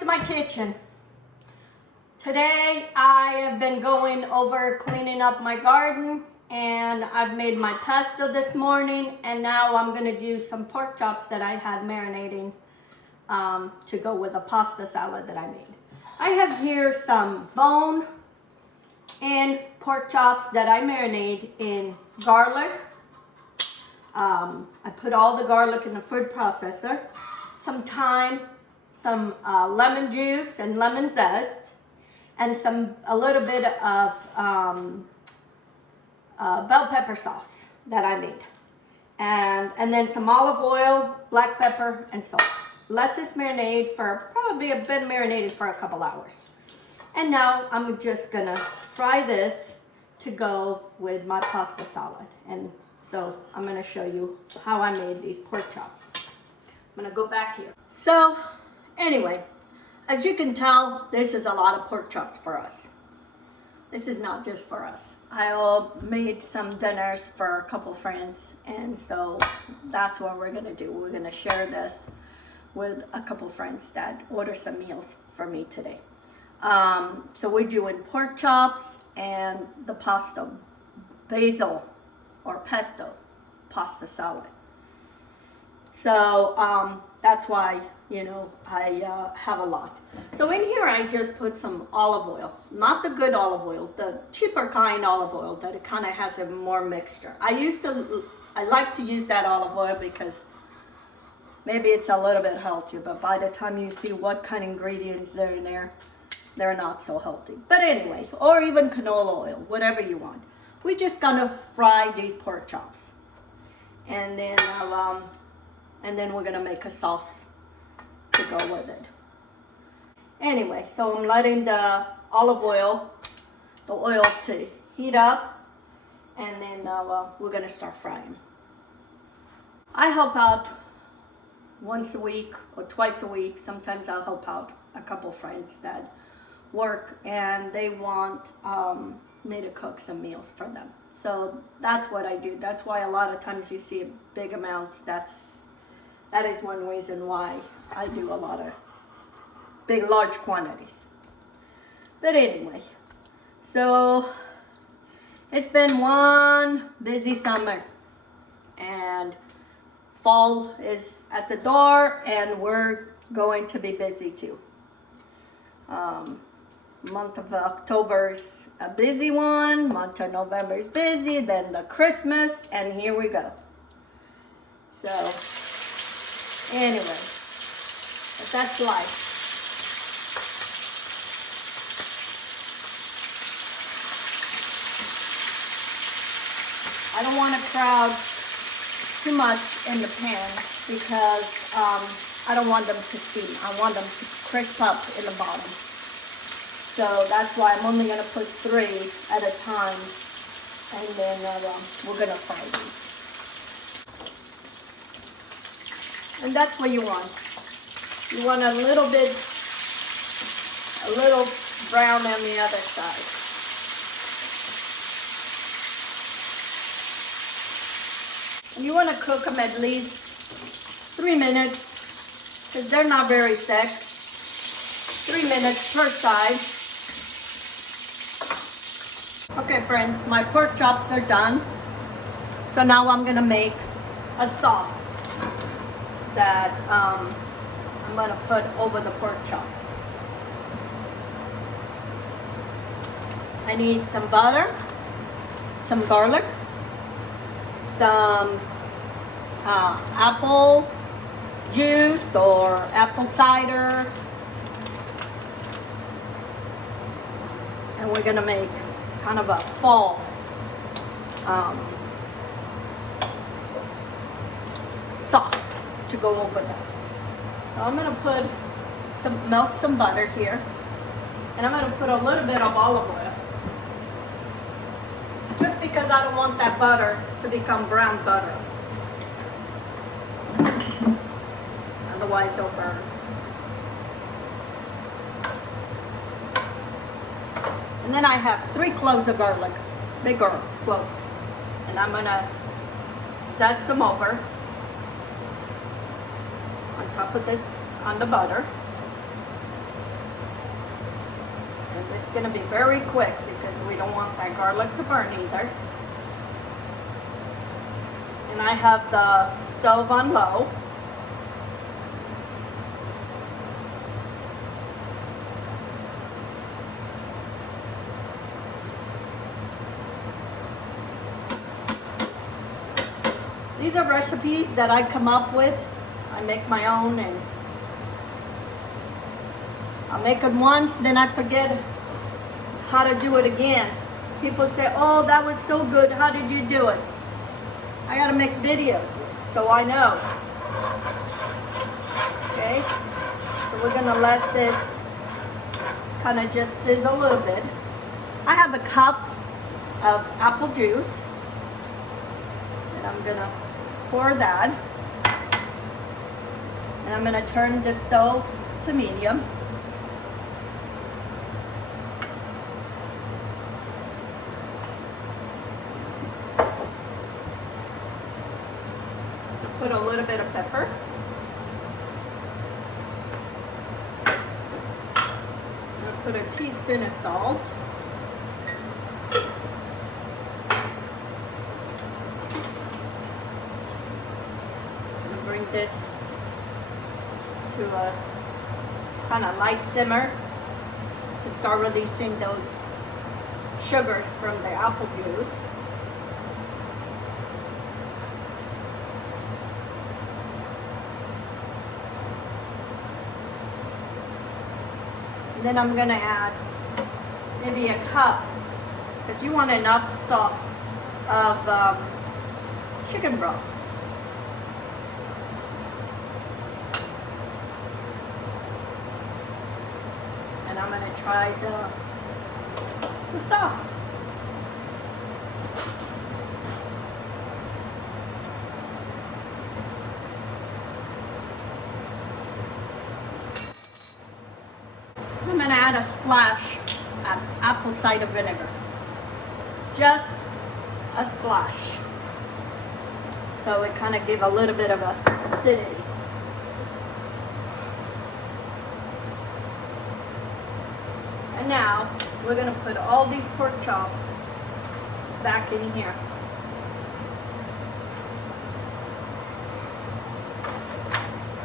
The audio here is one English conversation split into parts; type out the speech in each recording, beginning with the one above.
to my kitchen. Today I have been going over cleaning up my garden, and I've made my pesto this morning, and now I'm gonna do some pork chops that I had marinating to go with a pasta salad that I made. I have here some bone and pork chops that I marinate in garlic. I put all the garlic in the food processor, some thyme, some lemon juice and lemon zest, and a little bit of bell pepper sauce that I made, and then some olive oil, black pepper, and salt. Let this marinate for probably been marinated for a couple hours. And now I'm just gonna fry this to go with my pasta salad. And so I'm gonna show you how I made these pork chops. I'm gonna go back here. So anyway, as you can tell, this is a lot of pork chops for us. This is not just for us. I made some dinners for a couple friends, and so that's what we're gonna do. We're gonna share this with a couple friends that order some meals for me today. So we're doing pork chops and the basil or pesto pasta salad. So that's why, I have a lot. So in here I just put some olive oil, not the good olive oil, the cheaper kind olive oil that it kind of has a more mixture. I like to use that olive oil because maybe it's a little bit healthier, but by the time you see what kind of ingredients are in there, they're not so healthy. But anyway, or even canola oil, whatever you want. We're just gonna fry these pork chops, and then we're gonna make a sauce to go with it. Anyway, so I'm letting the oil to heat up, and then we're gonna start frying. I help out once a week or twice a week. Sometimes I'll help out a couple friends that work and they want me to cook some meals for them. So that's what I do. That's why a lot of times you see big amounts. That is one reason why I do a lot of large quantities. But anyway, so it's been one busy summer, and fall is at the door, and we're going to be busy too. Month of October is a busy one, month of November is busy, then the Christmas, and here we go. So anyway, but that's life. I don't want to crowd too much in the pan because I don't want them to steam. I want them to crisp up in the bottom. So that's why I'm only going to put 3 at a time, and then we're going to fry these. And that's what you want. You want a little brown on the other side. And you want to cook them at least 3 minutes, because they're not very thick. 3 minutes per side. Okay friends, my pork chops are done. So now I'm gonna make a sauce that I'm gonna put over the pork chops. I need some butter, some garlic, some apple juice or apple cider, and we're gonna make kind of a fall sauce to go over that. So I'm gonna melt some butter here, and I'm gonna put a little bit of olive oil, just because I don't want that butter to become brown butter. Otherwise it'll burn. And then I have 3 cloves of garlic, bigger cloves. And I'm gonna zest them over on top of this, on the butter. It's gonna be very quick because we don't want that garlic to burn either. And I have the stove on low. These are recipes that I come up with. I make my own, and I'll make it once, then I forget how to do it again. People say, oh, that was so good, how did you do it? I gotta make videos, so I know. Okay, so we're gonna let this kind of just sizzle a little bit. I have a cup of apple juice, and I'm gonna pour that. And I'm gonna turn the stove to medium. Put a little bit of pepper. I'm gonna put a teaspoon of salt. I'm gonna bring this to a kind of light simmer to start releasing those sugars from the apple juice. And then I'm gonna add maybe a cup, because you want enough sauce of chicken broth. And I'm gonna try the sauce. I'm gonna add a splash of apple cider vinegar. Just a splash. So it kind of give a little bit of acidity. And now we're gonna put all these pork chops back in here.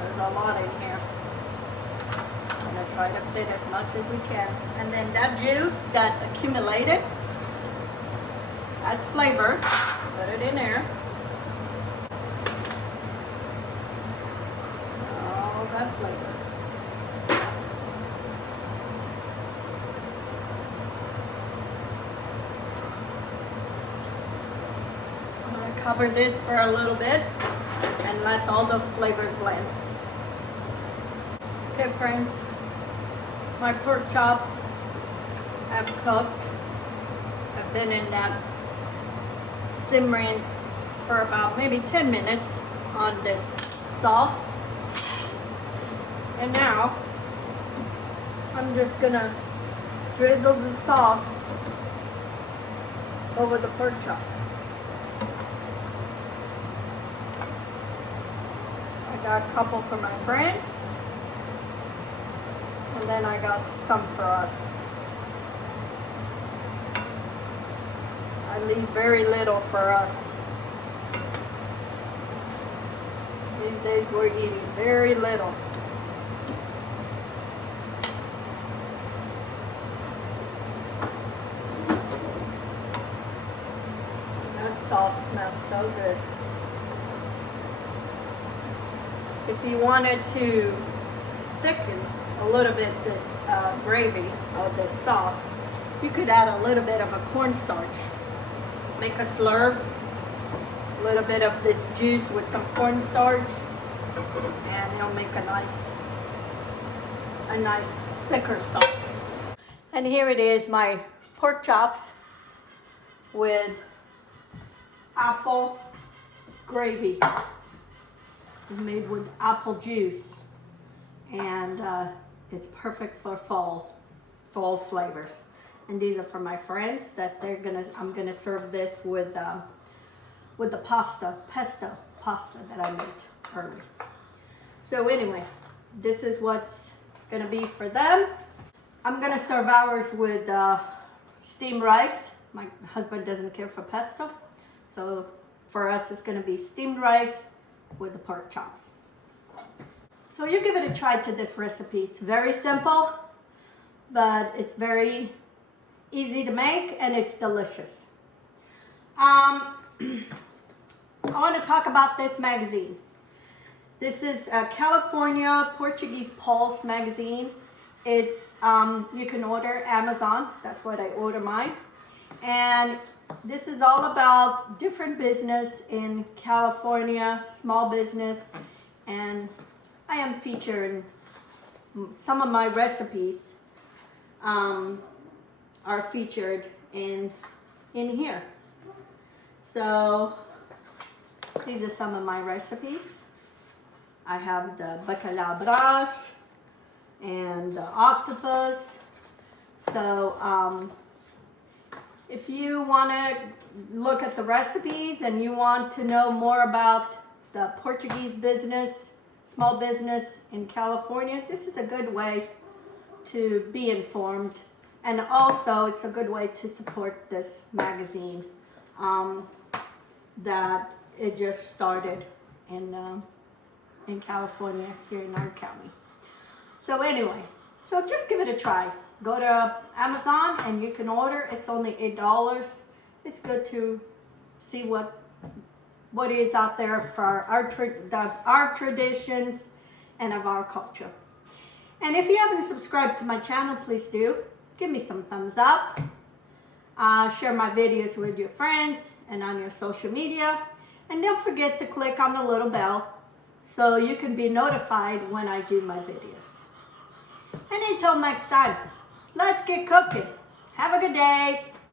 There's a lot in here. I'm gonna try to fit as much as we can. And then that juice that accumulated, that's flavor. Put it in there. All that flavor. I'm gonna cover this for a little bit and let all those flavors blend. Okay, friends. My pork chops have cooked. I've been in that simmering for about maybe 10 minutes on this sauce. And now I'm just gonna drizzle the sauce over the pork chops. I got a couple for my friend. And then I got some for us. I leave very little for us. These days we're eating very little. That sauce smells so good. If you wanted to thicken a little bit this gravy or this sauce, you could add a little bit of a cornstarch. Make a slurp, a little bit of this juice with some cornstarch, and it'll make a nice thicker sauce. And here it is, my pork chops with apple gravy. It's made with apple juice, and it's perfect for fall flavors. And these are for my friends that I'm gonna serve this with the pesto pasta that I made earlier. So anyway, this is what's gonna be for them. I'm gonna serve ours with steamed rice. My husband doesn't care for pesto, so for us it's gonna be steamed rice with the pork chops. So you give it a try to this recipe. It's very simple, but it's very easy to make and it's delicious. I want to talk about this magazine. This is a California Portuguese Pulse magazine. It's you can order Amazon. That's what I order mine. And this is all about different business in California, small business, and I am featuring some of my recipes are featured in here. So these are some of my recipes. I have the bacalhau brache and the octopus. So if you want to look at the recipes and you want to know more about the Portuguese business, small business in California, this is a good way to be informed, and also it's a good way to support this magazine that it just started in California here in our county. So anyway, so just give it a try. Go to Amazon and you can order. It's only $8. It's good to see what is out there for our traditions and of our culture. And if you haven't subscribed to my channel, please do. Give me some thumbs up. Share my videos with your friends and on your social media. And don't forget to click on the little bell so you can be notified when I do my videos. And until next time, let's get cooking. Have a good day.